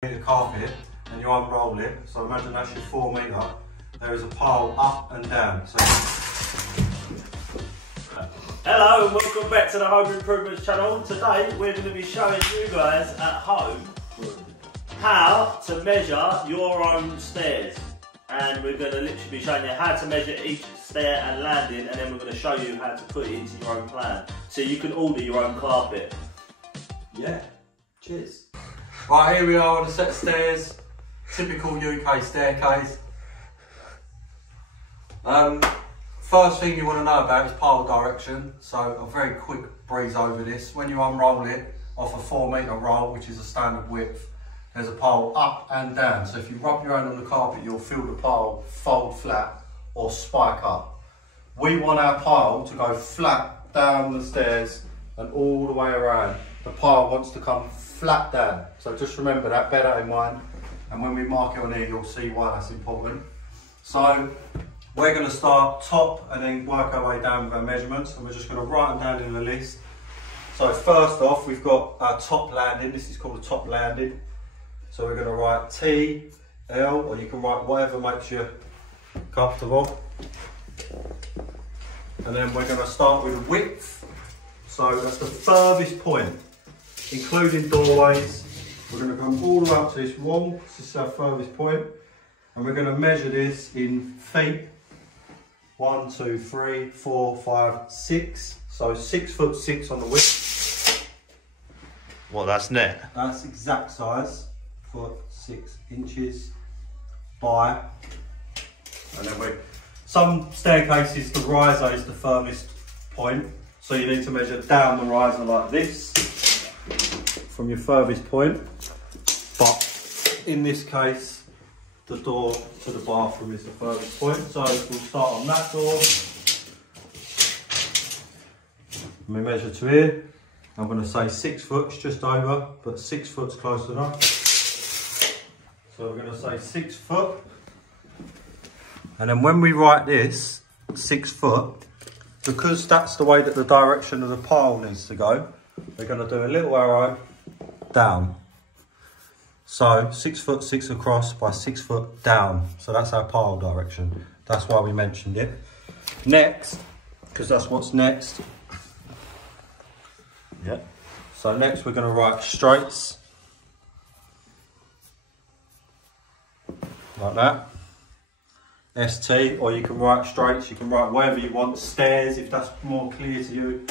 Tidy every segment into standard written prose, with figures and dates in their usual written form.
metre carpet and you unroll it, so imagine that's your 4 metre, there is a pile up and down. So hello and welcome back to the Home Improvements channel. Today we're going to be showing you guys at home how to measure your own stairs, and we're going to literally be showing you how to measure each stair and landing, and then we're going to show you how to put it into your own plan so you can order your own carpet. Yeah, cheers. Right, here we are on a set of stairs, typical UK staircase. First thing you want to know about is pile direction, so a very quick breeze over this. When you unroll it off a 4 metre roll, which is a standard width, there's a pile up and down. So if you rub your hand on the carpet, you'll feel the pile fold flat or spike up. We want our pile to go flat down the stairs and all the way around. The pile wants to come flat down. So just remember that, bear that in mind. And when we mark it on here, you'll see why that's important. So we're going to start top and then work our way down with our measurements, and we're just going to write them down in the list. So first off, we've got our top landing. This is called a top landing. So we're going to write T, L, or you can write whatever makes you comfortable. And then we're going to start with width. So that's the furthest point, including doorways. We're going to come all the way up to this wall. This is our furthest point. And we're going to measure this in feet. 1, 2, 3, 4, 5, 6. So 6'6" on the width. Well, that's net. That's exact size. Foot 6 inches by. And then some staircases, the riser is the furthest point. So you need to measure down the riser like this from your furthest point. But in this case, the door to the bathroom is the furthest point. So we'll start on that door. And we measure to here. I'm going to say 6 foot, just over, but 6 foot's close enough. So we're going to say 6 foot. And then when we write this, 6 foot, because that's the way that the direction of the pile needs to go, we're going to do a little arrow down. So 6'6" across by 6 foot down. So that's our pile direction. That's why we mentioned it. Next, because that's what's next. Yeah. So next we're going to write straights. Like that. ST, or you can write straights, you can write whatever you want. Stairs, if that's more clear to you.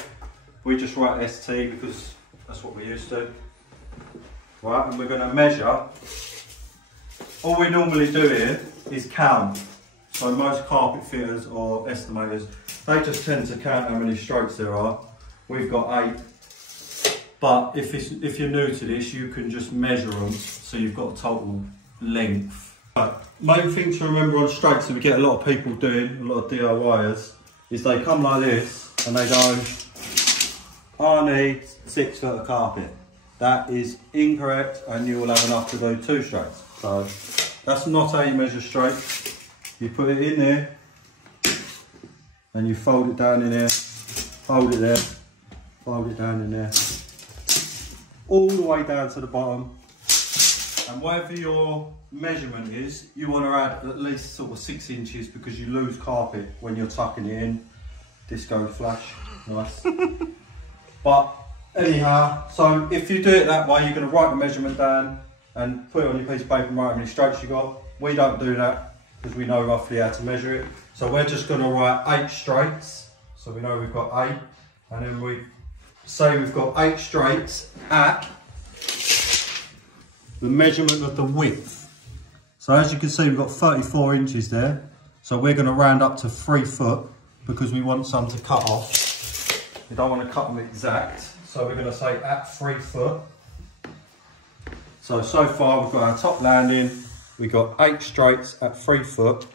We just write ST because that's what we're used to. Right, and we're going to measure. All we normally do here is count. So most carpet fitters or estimators, they just tend to count how many strokes there are. We've got 8. But if you're new to this, you can just measure them so you've got a total length. Main thing to remember on straights that we get a lot of people doing, a lot of DIYers, is they come like this and they go, I need 6 foot of carpet. That is incorrect, and you will have enough to do 2 straights. So that's not how you measure straight. You put it in there and you fold it down in there, hold it there, fold it down in there, all the way down to the bottom. And whatever your measurement is, you want to add at least sort of 6 inches because you lose carpet when you're tucking it in. Disco flash, nice. But anyhow, so if you do it that way, you're going to write the measurement down and put it on your piece of paper and write how many strokes you got. We don't do that because we know roughly how to measure it. So we're just going to write 8 straights. So we know we've got 8, and then we say we've got 8 straights at the measurement of the width. So as you can see, we've got 34 inches there. So we're going to round up to 3 foot because we want some to cut off. We don't want to cut them exact. So we're going to say at 3 foot. So far we've got our top landing. We've got 8 straights at 3 foot.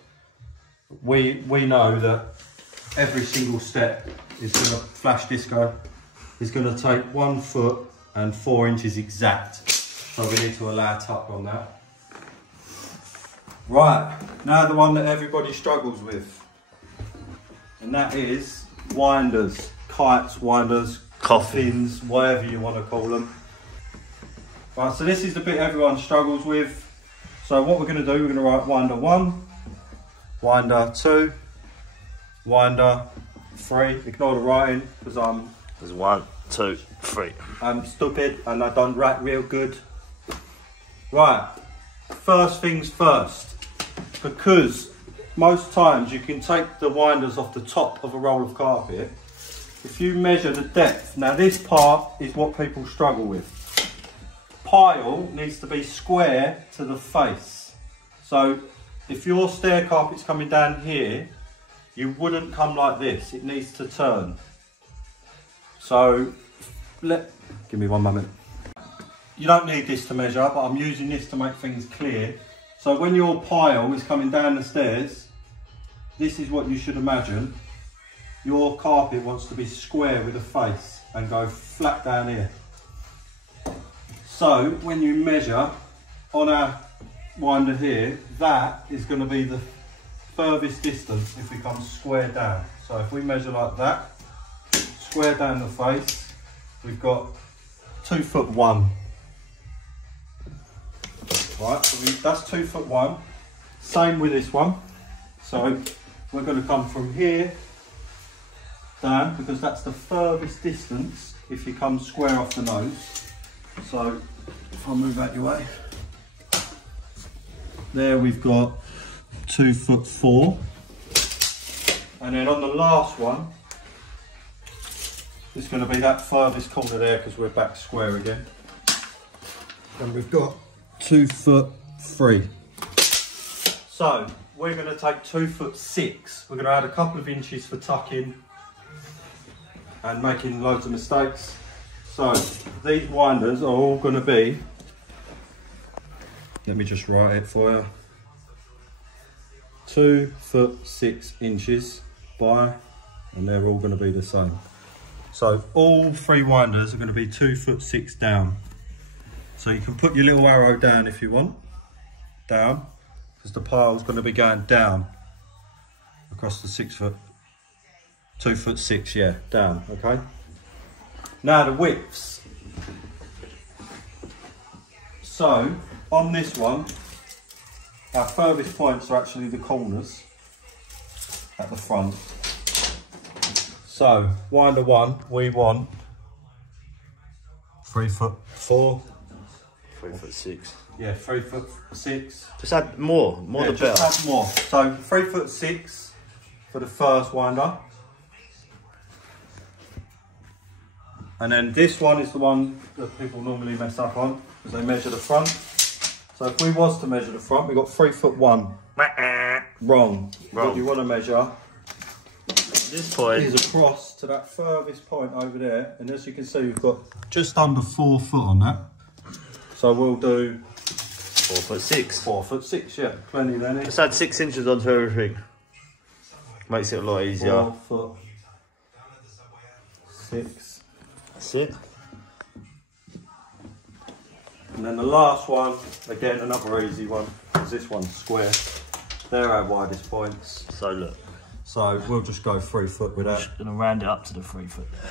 We know that every single step is going to flash disco. Is going to take 1 foot and 4 inches exact. So we need to allow tuck on that. Right, now the one that everybody struggles with. And that is winders, kites, winders, coffins, whatever you want to call them. Right, so this is the bit everyone struggles with. So what we're going to do, we're going to write winder 1, winder 2, winder 3. Ignore the writing because There's 1, 2, 3. I'm stupid and I don't write real good. Right, first things first, because most times you can take the winders off the top of a roll of carpet. If you measure the depth, now this part is what people struggle with. Pile needs to be square to the face. So if your stair carpet's coming down here, you wouldn't come like this, it needs to turn. So, give me one moment. You don't need this to measure, but I'm using this to make things clear. So when your pile is coming down the stairs, this is what you should imagine. Your carpet wants to be square with a face and go flat down here. So when you measure on our winder here, that is going to be the furthest distance if we come square down. So if we measure like that, square down the face, we've got 2 foot 1. Right, so that's 2 foot 1. Same with this one. So we're going to come from here down because that's the furthest distance if you come square off the nose. So if I move out your way, there we've got 2 foot 4. And then on the last one, it's going to be that furthest corner there because we're back square again. And we've got 2 foot 3. So we're going to take 2 foot 6. We're going to add a couple of inches for tucking and making loads of mistakes. So these winders are all going to be, let me just write it for you, 2 foot 6 inches by, and they're all going to be the same. So all 3 winders are going to be 2 foot 6 down. So you can put your little arrow down if you want, down, because the pile's going to be going down across the 6 foot, 2 foot 6, yeah, down, okay? Now the widths. So on this one, our furthest points are actually the corners at the front. So winder 1, we want 3 foot 4. 3 foot 6. Yeah, 3 foot 6. Just add more Yeah, the better. just add more. So 3 foot 6 for the first winder. And then this one is the one that people normally mess up on because they measure the front. So if we was to measure the front, we've got 3 foot 1. Wrong. What you want to measure this point is across to that furthest point over there. And as you can see, we've got just under 4 foot on that. So we'll do 4 foot 6. 4 foot 6, yeah, plenty then. Just add 6 inches onto everything. Makes it a lot easier. 4 foot 6. That's it. And then the last one, again, another easy one, because this one's square. They're our widest points. So look. So we'll just go 3 foot with that. Just gonna round it up to the 3 foot there.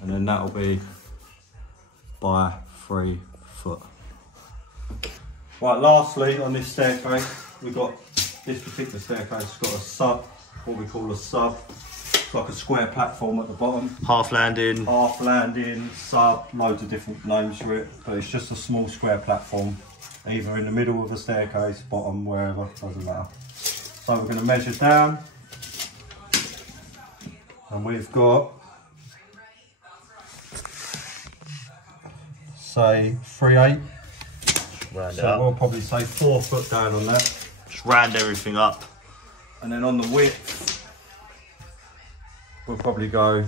And then that'll be by 3 foot. Right, lastly, on this staircase, we've got this particular staircase, it's got a sub, what we call a sub. It's like a square platform at the bottom. Half landing. Half landing, sub, loads of different names for it, but it's just a small square platform, either in the middle of a staircase, bottom, wherever, doesn't matter. So we're going to measure down, and we've got, say, 3/8. Round it So up. we'll probably say 4 foot down on that. Just round everything up. And then on the width, we'll probably go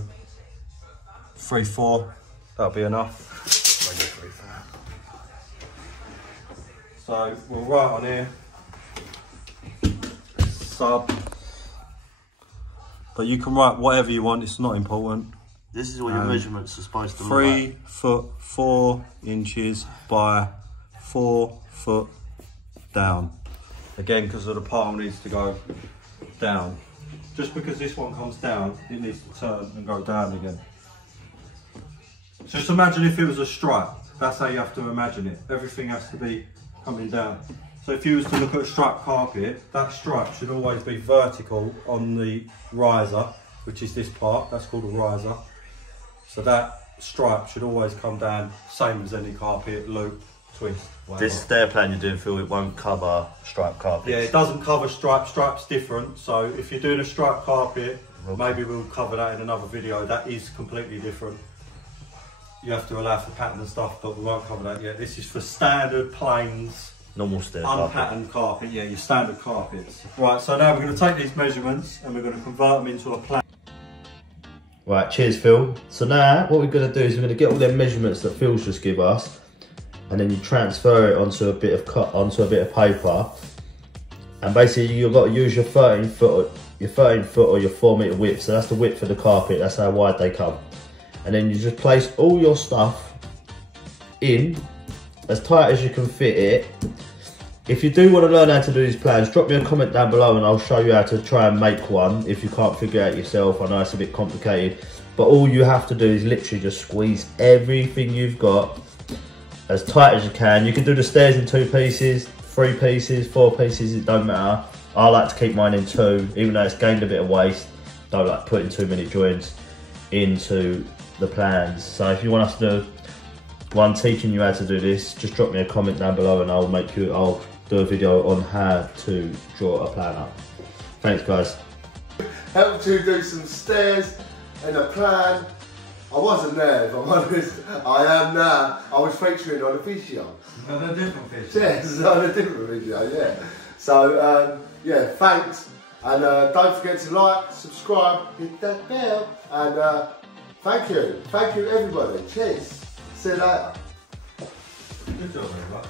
3/4. That'll be enough. So we'll write on here sub, but you can write whatever you want, it's not important. This is what your measurements are supposed to look 3 foot 4 inches by 4 foot down. Again, because of the pile needs to go down. Just because this one comes down, it needs to turn and go down again. Just imagine if it was a stripe. That's how you have to imagine it. Everything has to be coming down. So if you was to look at a striped carpet, that stripe should always be vertical on the riser, which is this part. That's called a riser. So that stripe should always come down, same as any carpet, loop, twist, whatever. This stair plan you're doing, Phil, it won't cover striped carpets. Yeah, it doesn't cover stripe. Stripe's different. So if you're doing a striped carpet, maybe we'll cover that in another video. That is completely different. You have to allow for pattern and stuff, but we won't cover that yet. This is for standard plains, normal stair unpatterned carpet. Yeah, your standard carpets. Right, so now we're going to take these measurements and we're going to convert them into a plan. Right, cheers Phil. So now what we're going to do is we're going to get all them measurements that Phil's just give us, and then you transfer it onto a bit of paper, and basically you've got to use your 13 foot or your 4 metre width. So that's the width of the carpet. That's how wide they come. And then you just place all your stuff in as tight as you can fit it. If you do want to learn how to do these plans, drop me a comment down below and I'll show you how to try and make one if you can't figure it out yourself. I know it's a bit complicated, but all you have to do is literally just squeeze everything you've got as tight as you can. You can do the stairs in 2 pieces, 3 pieces, 4 pieces, it don't matter. I like to keep mine in 2, even though it's gained a bit of waste. Don't like putting too many joints into the plans. So if you want us to do one teaching you how to do this, just drop me a comment down below and I'll do a video on how to draw a plan up. Thanks guys. Helped you do some stairs and a plan. I wasn't there, if I'm honest. I am now. I was featuring on a video. On a different video? Yes, on a different video, yeah. So, yeah, thanks. And don't forget to like, subscribe, hit that bell, and thank you. Thank you everybody. Cheers. See you later. Good job, everybody.